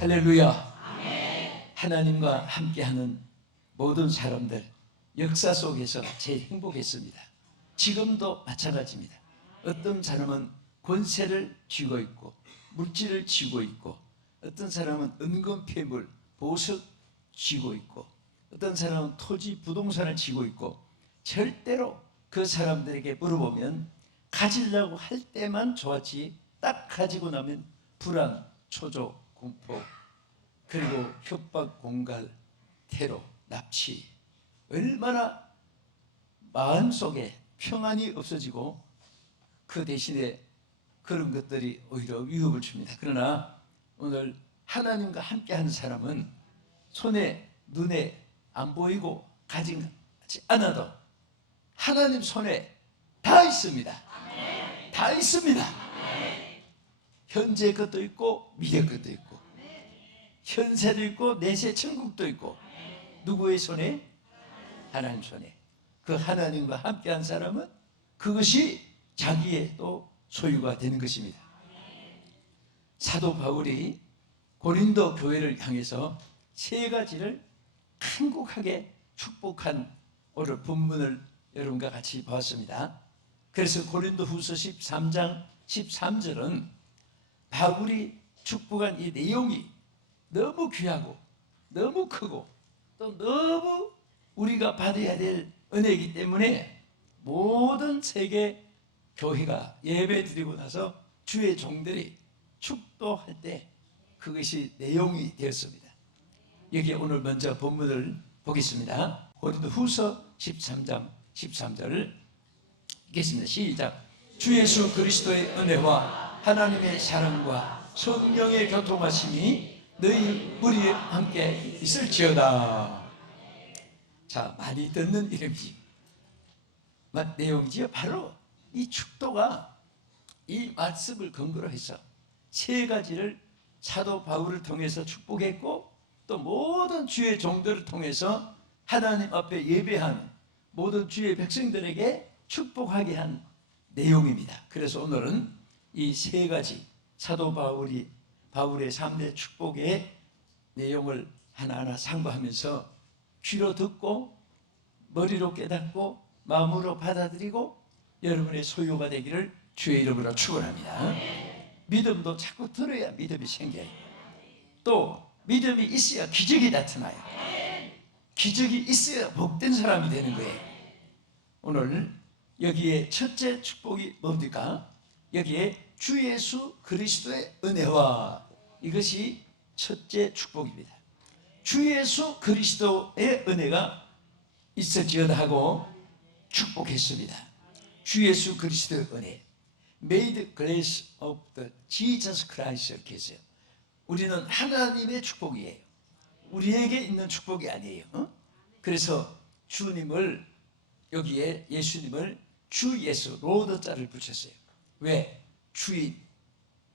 할렐루야. 하나님과 함께하는 모든 사람들 역사 속에서 제일 행복했습니다. 지금도 마찬가지입니다. 어떤 사람은 권세를 쥐고 있고 물질을 쥐고 있고, 어떤 사람은 은근 폐물 보석 쥐고 있고, 어떤 사람은 토지 부동산을 쥐고 있고, 절대로 그 사람들에게 물어보면 가지려고 할 때만 좋았지 딱 가지고 나면 불안, 초조, 공포, 그리고 협박, 공갈, 테러, 납치, 얼마나 마음속에 평안이 없어지고 그 대신에 그런 것들이 오히려 위협을 줍니다. 그러나 오늘 하나님과 함께하는 사람은 손에 눈에 안 보이고 가지지 않아도 하나님 손에 다 있습니다. 다 있습니다. 현재 것도 있고 미래 것도 있고, 현세도 있고 내세 천국도 있고, 누구의 손에? 하나님 손에. 그 하나님과 함께한 사람은 그것이 자기의 또 소유가 되는 것입니다. 사도 바울이 고린도 교회를 향해서 세 가지를 간곡하게 축복한 오늘 본문을 여러분과 같이 보았습니다. 그래서 고린도 후서 13장 13절은 바울이 축복한 이 내용이 너무 귀하고 너무 크고 또 너무 우리가 받아야 될 은혜이기 때문에 모든 세계 교회가 예배 드리고 나서 주의 종들이 축도할 때 그것이 내용이 되었습니다. 여기 오늘 먼저 본문을 보겠습니다. 고린도 후서 13장 13절을 읽겠습니다. 시작. 주 예수 그리스도의 은혜와 하나님의 사랑과 성령의 교통하심이 너희 우리와 함께 있을지어다. 자, 많이 듣는 이름이지, 내용이지요. 바로 이 축도가 이 말씀을 근거로 해서 세 가지를 사도 바울을 통해서 축복했고, 또 모든 주의 종들을 통해서 하나님 앞에 예배한 모든 주의 백성들에게 축복하게 한 내용입니다. 그래서 오늘은 이 세 가지 사도 바울의 3대 축복의 내용을 하나하나 상고하면서 귀로 듣고 머리로 깨닫고 마음으로 받아들이고 여러분의 소유가 되기를 주의 이름으로 축원합니다. 믿음도 자꾸 들어야 믿음이 생겨요. 또 믿음이 있어야 기적이 나타나요. 기적이 있어야 복된 사람이 되는 거예요. 오늘 여기에 첫째 축복이 뭡니까? 여기에 주 예수 그리스도의 은혜와, 이것이 첫째 축복입니다. 주 예수 그리스도의 은혜가 있을지어다 하고 축복했습니다. 주 예수 그리스도의 은혜, May the grace of the Jesus Christ, 이렇게 했어요. 우리는 하나님의 축복이에요. 우리에게 있는 축복이 아니에요. 그래서 주님을, 여기에 예수님을 주 예수, 로드자를 붙였어요. 왜? 주인,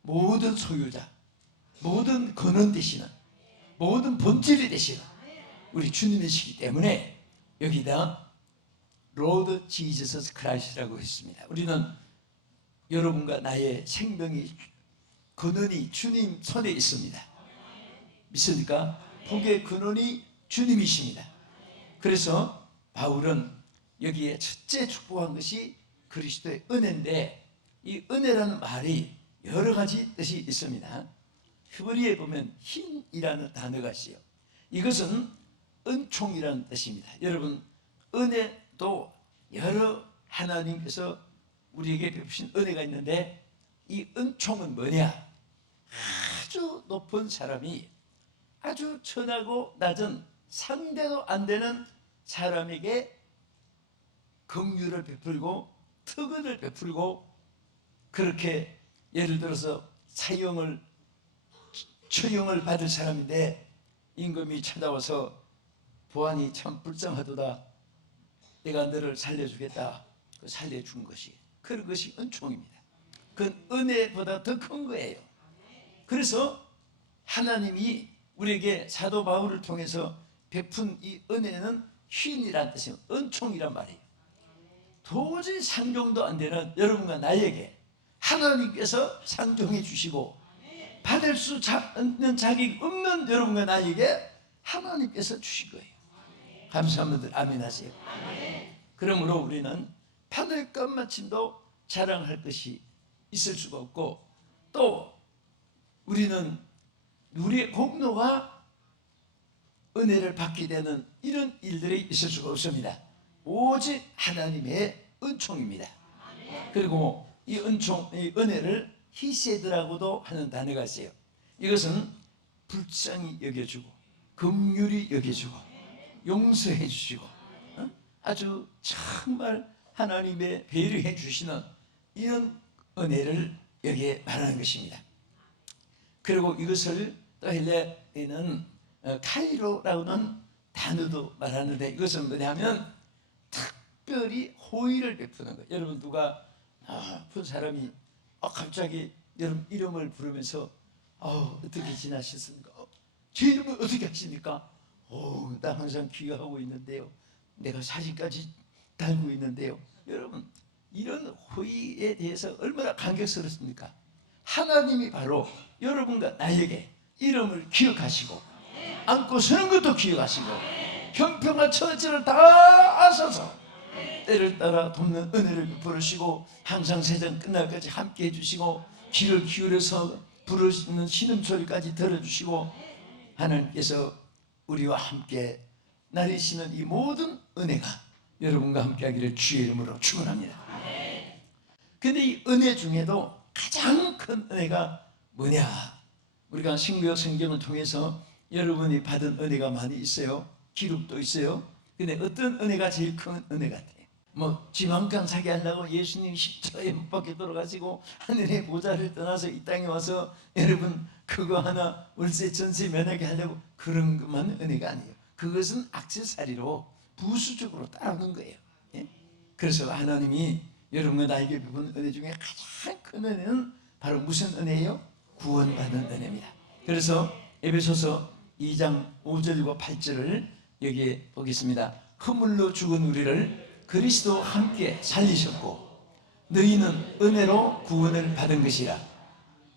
모든 소유자, 모든 근원 되시는, 모든 본질이 되시는 우리 주님이시기 때문에 여기다 로드 지저스 크라이스트라고 했습니다. 우리는 여러분과 나의 생명이, 근원이 주님 손에 있습니다. 믿습니까? 복의 근원이 주님이십니다. 그래서 바울은 여기에 첫째 축복한 것이 그리스도의 은혜인데, 이 은혜라는 말이 여러 가지 뜻이 있습니다. 히브리에 보면 흰이라는 단어가 있어요. 이것은 은총이라는 뜻입니다. 여러분, 은혜도 여러 하나님께서 우리에게 베푸신 은혜가 있는데, 이 은총은 뭐냐? 아주 높은 사람이 아주 천하고 낮은 상대도 안 되는 사람에게 긍휼을 베풀고 특은을 베풀고, 그렇게 예를 들어서 처형을 받을 사람인데 임금이 찾아와서 보안이 참 불쌍하도다, 내가 너를 살려주겠다, 살려준 것이, 그런 것이 은총입니다. 그건 은혜보다 더 큰 거예요. 그래서 하나님이 우리에게 사도 바울을 통해서 베푼 이 은혜는 흰이란 뜻이에요. 은총이란 말이에요. 도저히 상종도 안 되는 여러분과 나에게 하나님께서 상종해 주시고 받을 수 있는 자격이 없는 여러분과 나에게 하나님께서 주신 거예요. 감사합니다. 아멘 하세요. 그러므로 우리는 받을 것만큼도 자랑할 것이 있을 수가 없고, 또 우리는 우리의 공로가 은혜를 받게 되는 이런 일들이 있을 수가 없습니다. 오직 하나님의 은총입니다. 그리고 이 은총, 이 은혜를 히세드라고도 하는 단어가 있어요. 이것은 불쌍히 여겨주고 긍휼히 여겨주고 용서해 주시고 아주 정말 하나님의 배려해 주시는 이런 은혜를 여기에 말하는 것입니다. 그리고 이것을 또 헬라에는 카이로라고는 단어도 말하는데, 이것은 뭐냐면 특별히 호의를 베푸는 거예요. 여러분, 누가 아픈 사람이 갑자기 여러분 이름을 부르면서 어떻게 지나셨습니까? 제 이름을 어떻게 하십니까? 나 항상 기억하고 있는데요, 내가 사진까지 달고 있는데요. 여러분, 이런 호의에 대해서 얼마나 감격스럽습니까? 하나님이 바로 여러분과 나에게 이름을 기억하시고 안고 서는 것도 기억하시고 형편과 처지를 다 아셔서 때를 따라 돕는 은혜를 베푸시고 항상 세상 끝날까지 함께 해주시고 귀를 기울여서 부르시는 신음소리까지 들어주시고 하나님께서 우리와 함께 나리시는 이 모든 은혜가 여러분과 함께 하기를 주의 이름으로 축원합니다. 근데 이 은혜 중에도 가장 큰 은혜가 뭐냐? 우리가 신구약 성경을 통해서 여러분이 받은 은혜가 많이 있어요. 기록도 있어요. 근데 어떤 은혜가 제일 큰 은혜 같아요? 지망간 사게 하려고 예수님이 십자가에 못 박혀 돌아가시고 하늘의 보좌를 떠나서 이 땅에 와서 여러분 그거 하나 월세 전세 면하게 하려고 그런 것만 은혜가 아니에요. 그것은 액세서리로 부수적으로 따르는 거예요. 예? 그래서 하나님이 여러분과 나에게 베푼 은혜 중에 가장 큰 은혜는 바로 무슨 은혜예요? 구원받는 은혜입니다. 그래서 에베소서 2장 5절과 8절을 여기에 보겠습니다. 허물로 죽은 우리를 그리스도와 함께 살리셨고 너희는 은혜로 구원을 받은 것이라.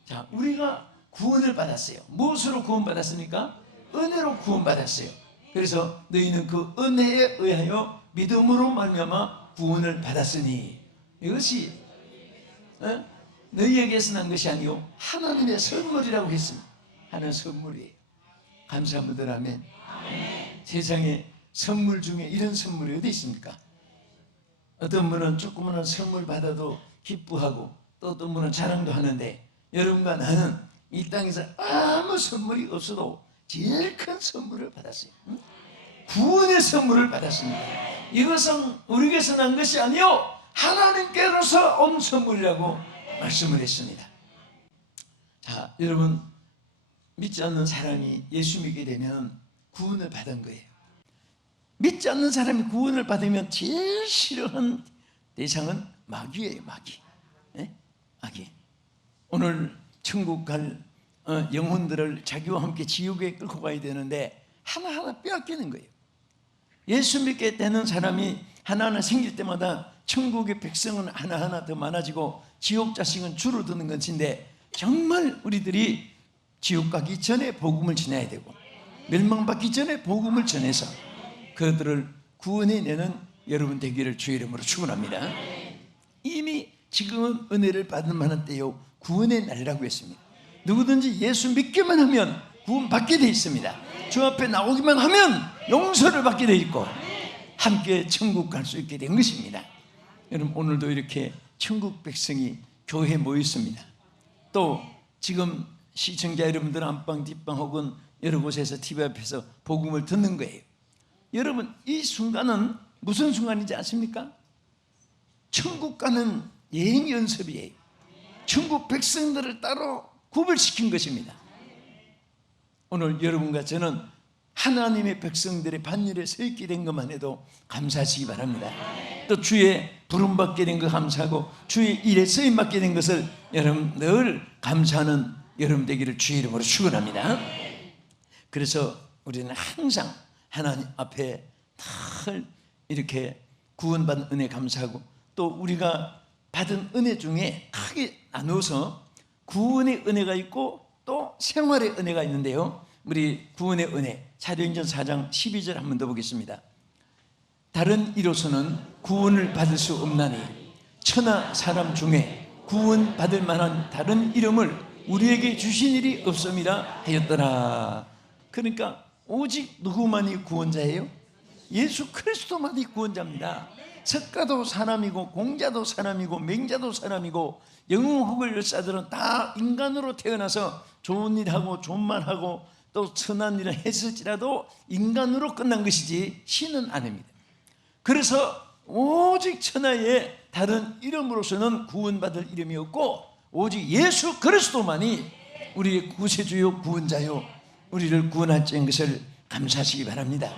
자, 우리가 구원을 받았어요. 무엇으로 구원받았습니까? 은혜로 구원받았어요. 그래서 너희는 그 은혜에 의하여 믿음으로 말미암아 구원을 받았으니 이것이 너희에게서 난 것이 아니요 하나님의 선물이라고 했습니다. 하나님의 선물이에요. 감사합니다. 아멘. 세상에 선물 중에 이런 선물이 어디 있습니까? 어떤 분은 조그마한 선물 받아도 기뻐하고 또 어떤 분은 자랑도 하는데, 여러분과 나는 이 땅에서 아무 선물이 없어도 제일 큰 선물을 받았어요. 구원의 선물을 받았습니다. 이것은 우리에게서 난 것이 아니요 하나님께로서 온 선물이라고 말씀을 했습니다. 자, 여러분, 믿지 않는 사람이 예수 믿게 되면 구원을 받은 거예요. 믿지 않는 사람이 구원을 받으면 제일 싫어하는 대상은 마귀예요. 마귀. 네? 마귀. 오늘 천국 갈 영혼들을 자기와 함께 지옥에 끌고 가야 되는데 하나하나 빼앗기는 거예요. 예수 믿게 되는 사람이 하나하나 생길 때마다 천국의 백성은 하나하나 더 많아지고 지옥 자식은 줄어드는 것인데, 정말 우리들이 지옥 가기 전에 복음을 전해야 되고 멸망받기 전에 복음을 전해서 그들을 구원해내는 여러분 되기를 주의 이름으로 축원합니다. 이미 지금은 은혜를 받을 만한 때요 구원의 날이라고 했습니다. 누구든지 예수 믿기만 하면 구원받게 되어 있습니다. 주 앞에 나오기만 하면 용서를 받게 되어 있고 함께 천국 갈 수 있게 된 것입니다. 여러분, 오늘도 이렇게 천국 백성이 교회에 모였습니다. 또 지금 시청자 여러분들 안방 뒷방 혹은 여러 곳에서 TV 앞에서 복음을 듣는 거예요. 여러분, 이 순간은 무슨 순간인지 아십니까? 천국 가는 여행 연습이에요. 천국 백성들을 따로 구별시킨 것입니다. 오늘 여러분과 저는 하나님의 백성들의 반열에 서 있게 된 것만 해도 감사하시기 바랍니다. 또 주의 부름받게 된 것 감사하고 주의 일에 쓰임받게 된 것을 여러분 늘 감사하는 여러분 되기를 주의 이름으로 축원합니다. 그래서 우리는 항상 하나님 앞에 늘 이렇게 구원받은 은혜 감사하고, 또 우리가 받은 은혜 중에 크게 나누어서 구원의 은혜가 있고 또 생활의 은혜가 있는데요, 우리 구원의 은혜 사도행전 4장 12절 한 번 더 보겠습니다. 다른 이로서는 구원을 받을 수 없나니 천하 사람 중에 구원받을 만한 다른 이름을 우리에게 주신 일이 없음이라 하였더라. 그러니까 오직 누구만이 구원자예요? 예수 그리스도만이 구원자입니다. 석가도 사람이고 공자도 사람이고 맹자도 사람이고 영웅호글 열사들은 다 인간으로 태어나서 좋은 일하고 좋은 말하고 또 선한 일을 했을지라도 인간으로 끝난 것이지 신은 아닙니다. 그래서 오직 천하에 다른 이름으로서는 구원받을 이름이 없고 오직 예수 그리스도만이 우리의 구세주요 구원자요 우리를 구원할지인 것을 감사하시기 바랍니다.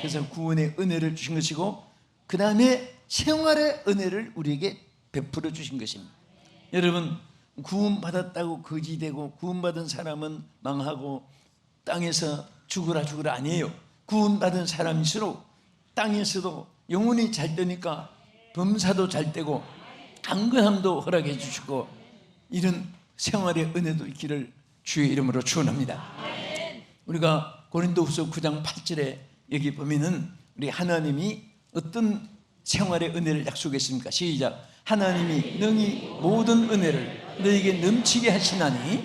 그래서 구원의 은혜를 주신 것이고 그 다음에 생활의 은혜를 우리에게 베풀어 주신 것입니다. 여러분, 구원받았다고 거지되고 구원받은 사람은 망하고 땅에서 죽으라 아니에요. 구원받은 사람일수록 땅에서도 영혼이 잘 되니까 범사도 잘 되고 강건함도 허락해 주시고 이런 생활의 은혜도 있기를 주의 이름으로 축원합니다. 우리가 고린도후서 9장 8절에 여기 보면은 우리 하나님이 어떤 생활의 은혜를 약속했습니까? 시작. 하나님이 능히 모든 은혜를 너에게 넘치게 하시나니,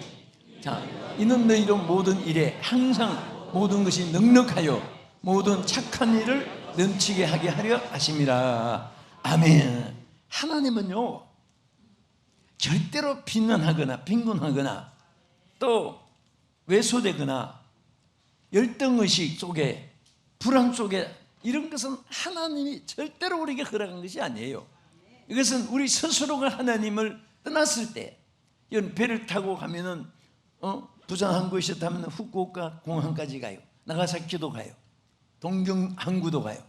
자, 이는 너희로 모든 일에 항상 모든 것이 넉넉하여 모든 착한 일을 넘치게 하게 하려 하심이라. 아멘. 하나님은요 절대로 비난하거나 빈곤하거나 또 왜소되거나 열등의식 속에 불안 속에 이런 것은 하나님이 절대로 우리에게 허락한 것이 아니에요. 이것은 우리 스스로가 하나님을 떠났을 때, 이런 배를 타고 가면은 부산 항구에서 타면 후쿠오카 공항까지 가요. 나가사키도 가요. 동경 항구도 가요.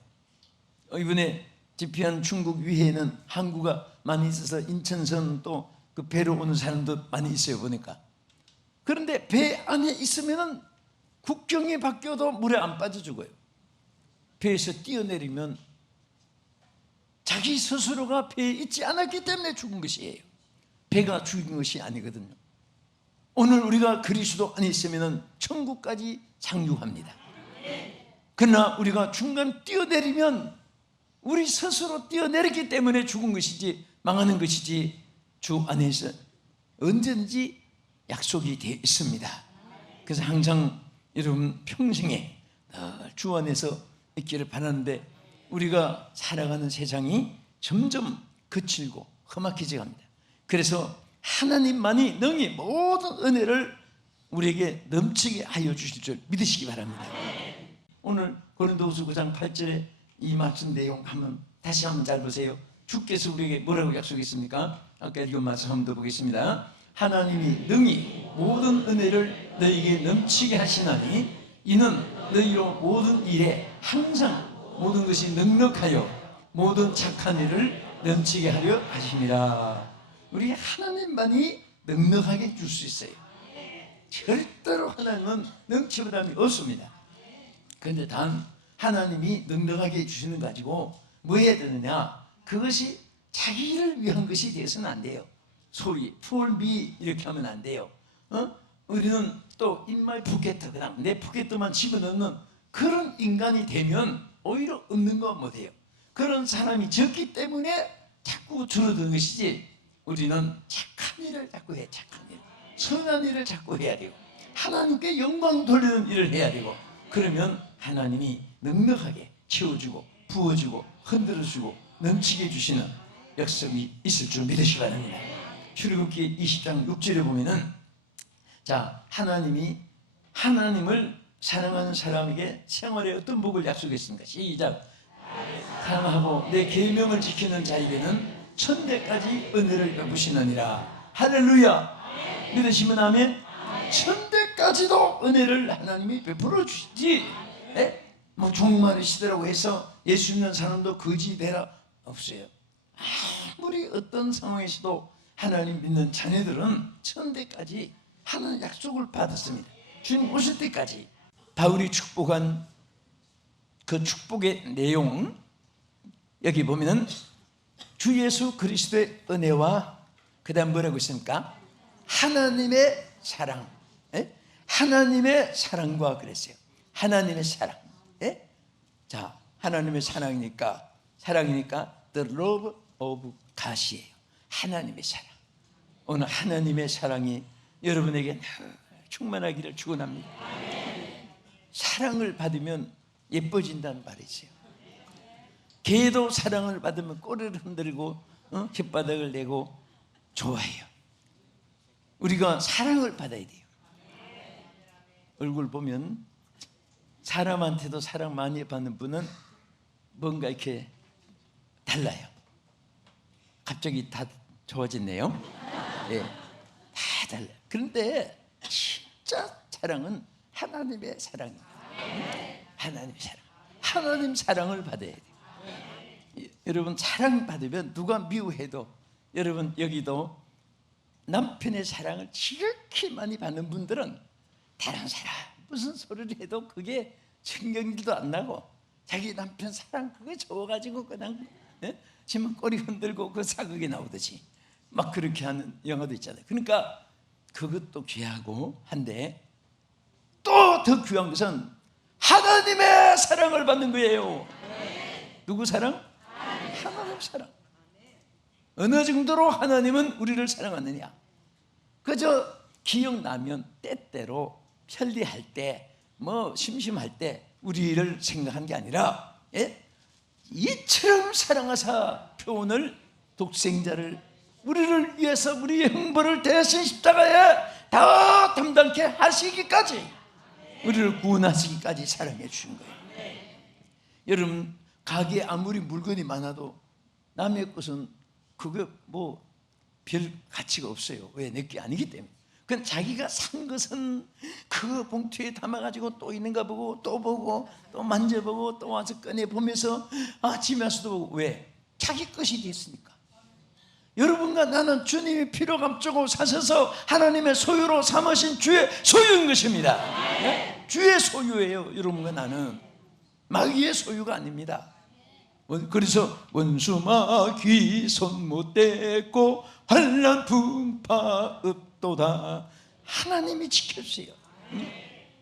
이번에 집회한 중국 위해에는 항구가 많이 있어서 인천선 또 그 배로 오는 사람도 많이 있어요 보니까. 그런데 배 안에 있으면은 국경이 바뀌어도 물에 안 빠져 죽어요. 배에서 뛰어내리면 자기 스스로가 배에 있지 않았기 때문에 죽은 것이에요. 배가 죽인 것이 아니거든요. 오늘 우리가 그리스도 안에 있으면 천국까지 상륙합니다. 그러나 우리가 중간 뛰어내리면 우리 스스로 뛰어내렸기 때문에 죽은 것이지 망하는 것이지 주 안에서 언제든지 약속이 되어 있습니다. 그래서 항상 여러분 평생에 주 안에서 있기를 바라는데 우리가 살아가는 세상이 점점 거칠고 험악해져 갑니다. 그래서 하나님만이 능히 모든 은혜를 우리에게 넘치게 하여 주실 줄 믿으시기 바랍니다. 오늘 고린도후서 9장 8절에 이 말씀 내용 다시 한번 잘 보세요. 주께서 우리에게 뭐라고 약속했습니까? 아까 읽은 말씀 한번 더 보겠습니다. 하나님이 능히 모든 은혜를 너희에게 넘치게 하시나니 이는 너희로 모든 일에 항상 모든 것이 넉넉하여 모든 착한 일을 넘치게 하려 하심이라. 우리 하나님만이 넉넉하게 줄 수 있어요. 절대로 하나님은 넘치보담이 없습니다. 그런데 단 하나님이 넉넉하게 주시는 거 가지고 뭐 해야 되느냐? 그것이 자기를 위한 것이 되어서는 안 돼요. 소위 for me 이렇게 하면 안 돼요. 우리는 또 in my pocket 그냥 내 포켓만 집어넣는 그런 인간이 되면 오히려 없는 거 못해요. 그런 사람이 적기 때문에 자꾸 줄어드는 것이지 우리는 착한 일을 자꾸 해. 착한 일, 선한 일을 자꾸 해야 되고 하나님께 영광 돌리는 일을 해야 되고 그러면 하나님이 넉넉하게 채워주고 부어주고 흔들어주고 넘치게 해주시는 역사이 있을 줄 믿으시기 바랍니다. 출애굽기 20장 6절에 보면은 자, 하나님이 하나님을 사랑하는 사람에게 생활에 어떤 복을 약속했습니까? 시작. 사랑하고 내 계명을 지키는 자에게는 천대까지 은혜를 베푸시느니라. 할렐루야. 믿으시면 아멘. 천대까지도 은혜를 하나님이 베풀어 주시지. 뭐 종말의 시대라고 해서 예수 믿는 사람도 거지 되라 없어요. 아무리 어떤 상황에서도 하나님 믿는 자녀들은 천대까지 하나님 약속을 받았습니다. 주님 오실 때까지. 바울이 축복한 그 축복의 내용 여기 보면은 주 예수 그리스도의 은혜와 그 다음 뭐라고 있습니까? 하나님의 사랑, 하나님의 사랑과 그랬어요. 하나님의 사랑. 예? 자, 하나님의 사랑이니까 the love of God이에요. 하나님의 사랑. 오늘 하나님의 사랑이 여러분에게 충만하기를 축원합니다. 사랑을 받으면 예뻐진다는 말이 있어요. 개도 사랑을 받으면 꼬리를 흔들고 혓바닥을 내고 좋아해요. 우리가 사랑을 받아야 돼요. 얼굴 보면 사람한테도 사랑 많이 받는 분은 뭔가 이렇게 달라요. 갑자기 다 좋아졌네요. 예, 다 달라요. 그런데 진짜 사랑은 하나님의 사랑입니다. 하나님의 사랑. 하나님 사랑을 받아야 돼요. 여러분 사랑 받으면 누가 미워해도 여러분 여기도 남편의 사랑을 지극히 많이 받는 분들은 다른 사람 무슨 소리를 해도 그게 신경질도 안 나고 자기 남편 사랑 그게 좋아가지고 그냥 지금 꼬리 흔들고 그 사극이 나오듯이 막 그렇게 하는 영화도 있잖아요. 그러니까 그것도 귀하고 한데 또 더 귀한 것은 하나님의 사랑을 받는 거예요. 누구 사랑? 하나님 사랑. 어느 정도로 하나님은 우리를 사랑하느냐? 그저 기억나면 때때로 편리할 때 뭐 심심할 때 우리를 생각한 게 아니라 이처럼 사랑하사 표현을 독생자를 우리를 위해서 우리의 형벌을 대신 십자가에 다 담당케 하시기까지 우리를 구원하시기까지 사랑해 주신 거예요. 여러분 가게에 아무리 물건이 많아도 남의 것은 그게 뭐 별 가치가 없어요. 왜? 내게 아니기 때문에. 그건 자기가 산 것은 그 봉투에 담아가지고 또 있는가 보고 또 보고 또 만져보고 또 와서 꺼내보면서 집에 와서도 보고. 왜? 자기 것이 됐으니까. 여러분과 나는 주님이 피로 감추고 사셔서 하나님의 소유로 삼으신 주의 소유인 것입니다. 네? 주의 소유예요. 여러분과 나는 마귀의 소유가 아닙니다. 그래서 원수마귀 손 못 댔고 환난 풍파 없도다. 하나님이 지켜주세요.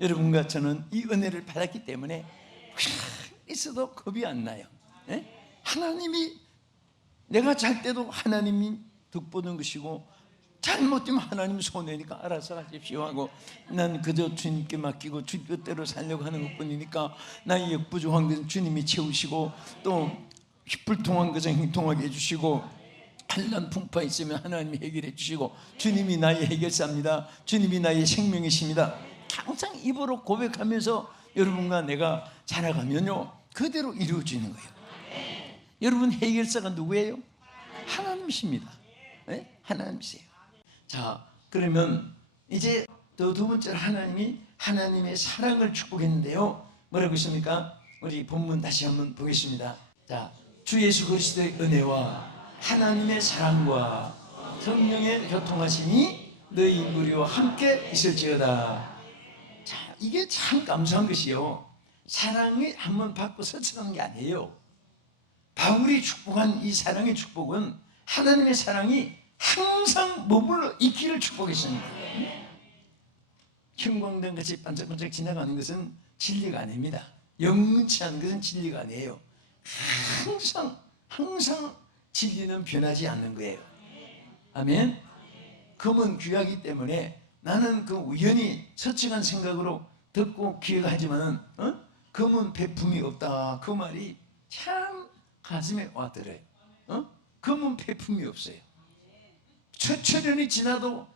여러분과 저는 이 은혜를 받았기 때문에 있어도 겁이 안 나요. 하나님이 내가 잘 때도 하나님이 득보는 것이고 잘못되면 하나님 손해니까 알아서 하십시오 하고 난 그저 주님께 맡기고 주 뜻대로 살려고 하는 것뿐이니까 나의 역부족한 것은 주님이 채우시고 또 희불통한 것은 형통하게 해주시고 한란 풍파 있으면 하나님이 해결해 주시고 주님이 나의 해결사입니다. 주님이 나의 생명이십니다. 항상 입으로 고백하면서 여러분과 내가 살아가면요 그대로 이루어지는 거예요. 여러분 해결사가 누구예요? 하나님이십니다. 네? 하나님이세요. 자, 그러면 이제 또 두 번째로 하나님이 하나님의 사랑을 축복했는데요. 뭐라고 있습니까? 우리 본문 다시 한번 보겠습니다. 자, 주 예수 그리스도의 은혜와 하나님의 사랑과 성령의 교통하심이 너희 인구리와 함께 있을지어다. 자, 이게 참 감사한 것이요. 사랑이 한번 받고 설치하는 게 아니에요. 바울이 축복한 이 사랑의 축복은 하나님의 사랑이 항상 머물러 있기를 축복했습니다. 형광등 같이 반짝반짝 지나가는 것은 진리가 아닙니다. 영원치 않은 것은 진리가 아니에요. 항상 진리는 변하지 않는 거예요. 아멘. 금은 귀하기 때문에 나는 그 우연히 서칭한 생각으로 듣고 기억하지만 금은 배품이 없다. 그 말이 참 가슴에 와닿아요. 금은 배품이 없어요. 천년이 지나도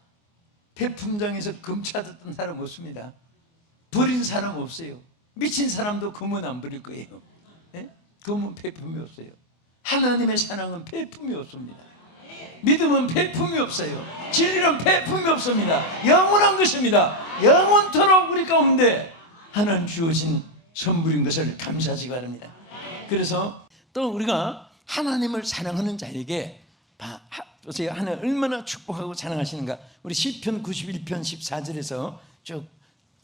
배품장에서 금 찾았던 사람 없습니다. 버린 사람 없어요. 미친 사람도 금은 안 버릴 거예요. 금은 배품이 없어요. 하나님의 사랑은 배품이 없습니다. 믿음은 배품이 없어요. 진리는 배품이 없습니다. 영원한 것입니다. 영원토록 우리 가운데 하나님 주어진 선물인 것을 감사하시기 바랍니다. 그래서 또 우리가 하나님을 사랑하는 자에게 보세요. 하나님 얼마나 축복하고 사랑하시는가. 우리 시편 91편 14절에서 쭉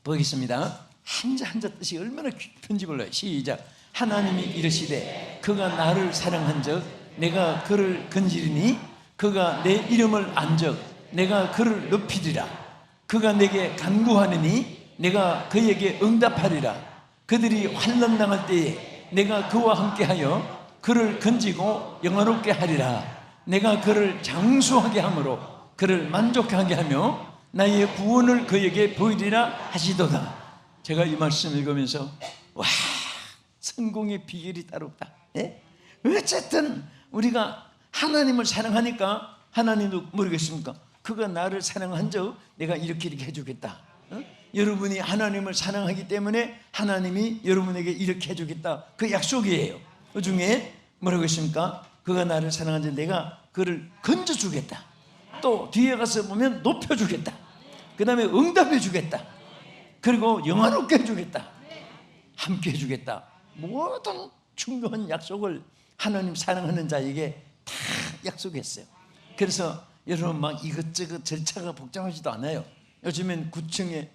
보겠습니다. 한자 뜻이 얼마나 깊은지 몰라요. 시작. 하나님이 이르시되 그가 나를 사랑한즉 내가 그를 건지리니 그가 내 이름을 안즉 내가 그를 높이리라. 그가 내게 간구하느니 내가 그에게 응답하리라. 그들이 환난 당할 때에 내가 그와 함께하여 그를 건지고 영화롭게 하리라. 내가 그를 장수하게 함으로 그를 만족하게 하며 나의 구원을 그에게 보이리라 하시도다. 제가 이 말씀 읽으면서 와, 성공의 비결이 따로 없다. 예? 어쨌든 우리가 하나님을 사랑하니까 하나님도 모르겠습니까? 그가 나를 사랑한 적 내가 이렇게 해주겠다. 여러분이 하나님을 사랑하기 때문에 하나님이 여러분에게 이렇게 해주겠다. 그 약속이에요. 그 중에 뭐라고 했습니까? 그가 나를 사랑한 적 내가 그를 건져주겠다. 또 뒤에 가서 보면 높여주겠다. 그 다음에 응답해주겠다. 그리고 영화롭게 해주겠다. 함께 해주겠다. 모든 중요한 약속을 하나님 사랑하는 자에게 다 약속했어요. 그래서 여러분 막 이것저것 절차가 복잡하지도 않아요. 요즘엔 구청에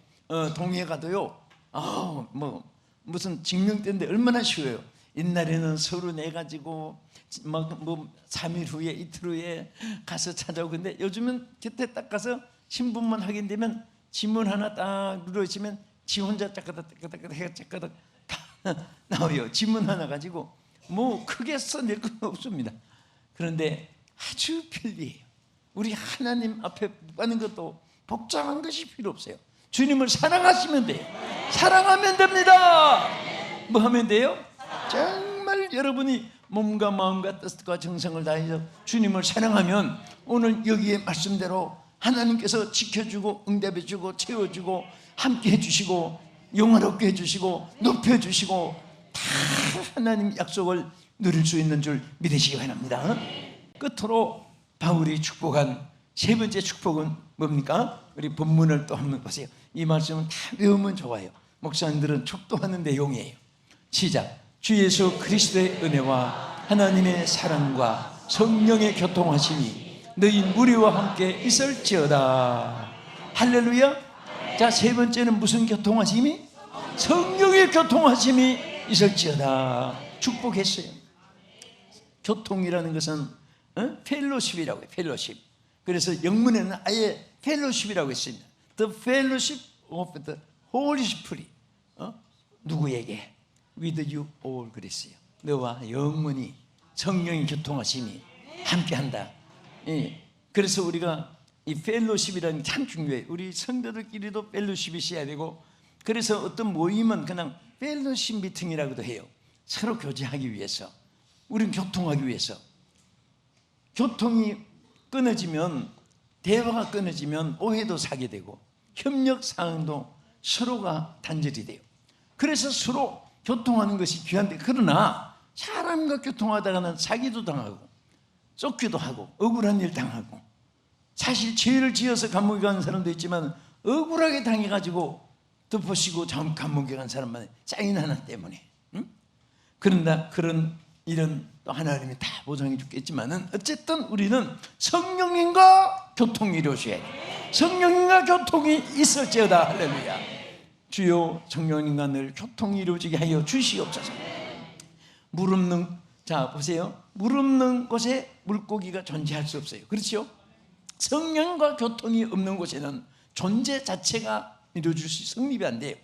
동의해 가도요, 뭐 무슨 증명되는데 얼마나 쉬워요. 옛날에는 서류 내가지고 막 뭐 3일 후에 이틀 후에 가서 찾아오고, 근데 요즘은 곁에 딱 가서 신분만 확인되면 지문 하나 딱 눌러주시면 지 혼자 짜까닥 해가 짜까닥 다 나와요. 지문 하나 가지고 뭐 크게 써낼 건 없습니다. 그런데 아주 편리해요. 우리 하나님 앞에 가는 것도 복잡한 것이 필요 없어요. 주님을 사랑하시면 돼요. 사랑하면 됩니다. 뭐 하면 돼요? 정말 여러분이 몸과 마음과 뜻과 정성을 다해서 주님을 사랑하면 오늘 여기에 말씀대로 하나님께서 지켜주고 응답해주고 채워주고 함께 해주시고 영화롭게 해주시고 높여주시고 다 하나님 약속을 누릴 수 있는 줄 믿으시기 바랍니다. 끝으로 바울이 축복한 세 번째 축복은 뭡니까? 우리 본문을 또 한번 보세요. 이 말씀은 다 외우면 좋아요. 목사님들은 촉도하는 내용이에요. 시작. 주 예수 그리스도의 은혜와 하나님의 사랑과 성령의 교통하심이 너희 무리와 함께 있을지어다. 할렐루야. 자, 세 번째는 무슨 교통하심이? 성령의 교통하심이 있을지어다. 축복했어요. 교통이라는 것은 펠로십이라고 해요. 펠로십. 그래서 영문에는 아예 펠로십이라고 했습니다. The fellowship of the Holy Spirit. 누구에게? With you all 그랬어요. 너와 영원히 성령의 교통하심이 함께한다. 예. 그래서 우리가 이 펠로십이라는 게 참 중요해요. 우리 성도들끼리도 펠로십이 있어야 되고, 그래서 어떤 모임은 그냥 펠로십 미팅이라고도 해요. 서로 교제하기 위해서, 우리는 교통하기 위해서. 교통이 끊어지면, 대화가 끊어지면 오해도 사게 되고 협력 사항도 서로가 단절이 돼요. 그래서 서로 교통하는 것이 귀한데, 그러나 사람과 교통하다가는 사기도 당하고 쫓기도 하고 억울한 일 당하고, 사실 죄를 지어서 감옥에 가는 사람도 있지만 억울하게 당해가지고 덮어씌고 감옥에 간 사람만 사인 하나 때문에. 그런다 그런 일은 또 하나님이 다 보장해 주겠지만은 어쨌든 우리는 성령님과 교통이 이루어져야 돼. 성령님과 교통이 있을지어다. 할렐루야. 주여 성령님과 늘 교통이 이루어지게 하여 주시옵소서. 물 없는, 자 보세요, 물 없는 곳에 물고기가 존재할 수 없어요. 그렇죠? 성령과 교통이 없는 곳에는 존재 자체가 이루어질 수, 성립이 안 돼요.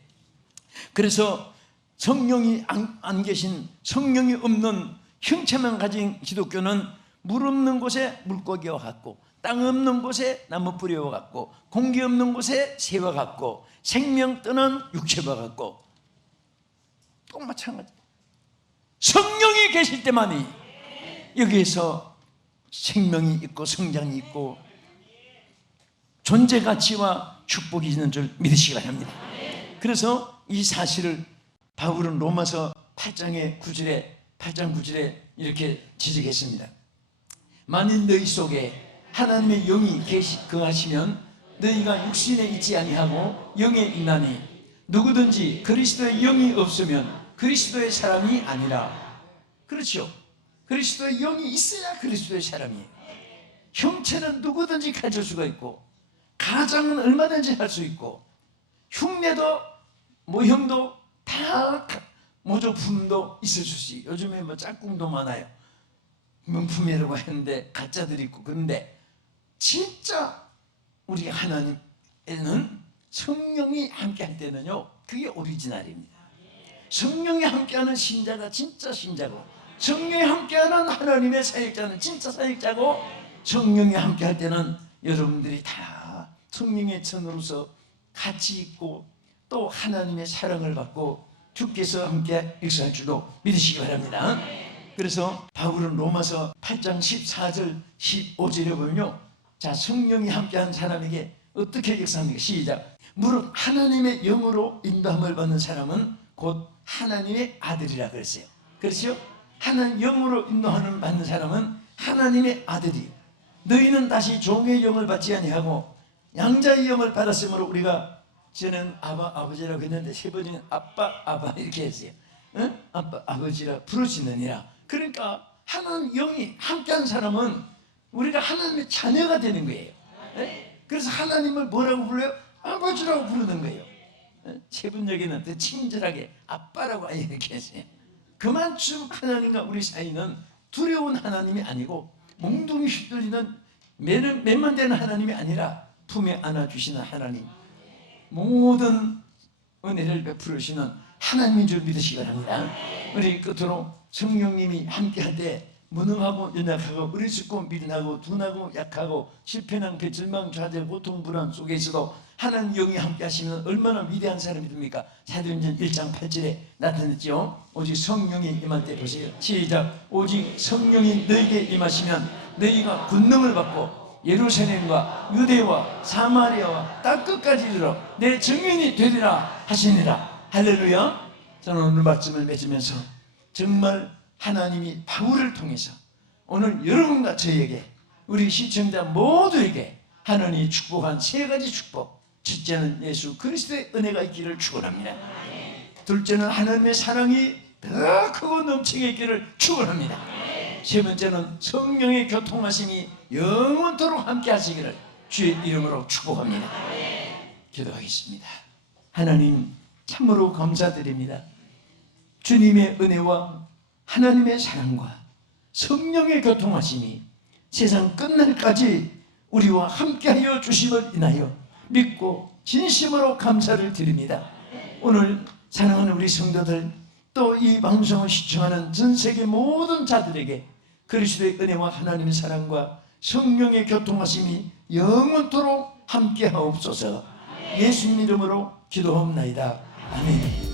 그래서 성령이 안 계신, 성령이 없는 형체만 가진 기독교는 물 없는 곳에 물고기와 같고, 땅 없는 곳에 나무 뿌리와 같고, 공기 없는 곳에 새와 같고, 생명 뜨는 육체와 같고, 또 마찬가지. 성령이 계실 때만이 여기에서 생명이 있고 성장이 있고 존재 가치와 축복이 있는 줄 믿으시기 바랍니다. 그래서 이 사실을 바울은 로마서 8장 9절에 이렇게 지적했습니다. 만일 너희 속에 하나님의 영이 거하시면 너희가 육신에 있지 아니하고 영에 있나니 누구든지 그리스도의 영이 없으면 그리스도의 사람이 아니라. 그렇죠? 그리스도의 영이 있어야 그리스도의 사람이에요. 형체는 누구든지 가질 수가 있고, 가장은 얼마든지 할 수 있고, 흉내도 모형도 다 모조품도 있을 수 있어요. 요즘에 뭐 짝꿍도 많아요. 명품이라고 했는데 가짜들이 있고. 그런데 진짜 우리 하나님에는 성령이 함께할 때는요, 그게 오리지널입니다. 성령이 함께하는 신자가 진짜 신자고, 성령이 함께하는 하나님의 사역자는 진짜 사역자고, 성령이 함께할 때는 여러분들이 다 성령의 전으로서 같이 있고 또 하나님의 사랑을 받고 주께서 함께 역사할 줄로 믿으시기 바랍니다. 그래서 바울은 로마서 8장 14절 15절에 보면요, 자, 성령이 함께하는 사람에게 어떻게 역사합니까? 시작. 무릇 하나님의 영으로 인도함을 받는 사람은 곧 하나님의 아들이라 그랬어요. 그렇죠? 하나님 영으로 인도함을 받는 사람은 하나님의 아들이. 너희는 다시 종의 영을 받지 아니하고 양자의 영을 받았으므로, 우리가 저는 아버지라고 했는데 세 번째는 아빠 이렇게 했어요. 응? 아버지라 부르시느니라. 그러니까 하나님 영이 함께한 사람은 우리가 하나님의 자녀가 되는 거예요. 그래서 하나님을 뭐라고 불러요? 아버지라고 부르는 거예요. 세분역에는 더 친절하게 아빠라고 이렇게 했어요. 그만큼 하나님과 우리 사이는 두려운 하나님이 아니고 몽둥이 휘둘리는 몇만 되는 하나님이 아니라 품에 안아주시는 하나님, 모든 은혜를 베풀으시는 하나님인 줄 믿으시기 바랍니다. 우리 끝으로 성령님이 함께할 때 무능하고 연약하고 어리석고 미련하고 둔하고 약하고 실패난 배절망 좌절 고통 불안 속에 있어도 하나님 영이 함께 하시면 얼마나 위대한 사람이 됩니까? 사도행전 1장 8절에 나타냈죠. 오직 성령이 임할 때 보세요. 시작. 오직 성령이 너에게 임하시면 너희가 권능을 받고 예루살렘과 유대와 사마리아와 땅 끝까지 이르러 내 증인이 되리라 하시니라. 할렐루야. 저는 오늘 말씀을 맺으면서 정말 하나님이 바울을 통해서 오늘 여러분과 저에게, 우리 시청자 모두에게 하나님이 축복한 세 가지 축복. 첫째는 예수 그리스도의 은혜가 있기를 축원합니다. 둘째는 하나님의 사랑이 더 크고 넘치게 있기를 축원합니다. 세 번째는 성령의 교통하심이 영원토록 함께 하시기를 주의 이름으로 축복합니다. 기도하겠습니다. 하나님, 참으로 감사드립니다. 주님의 은혜와 하나님의 사랑과 성령의 교통하심이 세상 끝날까지 우리와 함께하여 주심을 인하여 믿고 진심으로 감사를 드립니다. 오늘 사랑하는 우리 성도들, 또 이 방송을 시청하는 전 세계 모든 자들에게 그리스도의 은혜와 하나님의 사랑과 성령의 교통하심이 영원토록 함께하옵소서. 예수님 이름으로 기도합나이다. 아멘.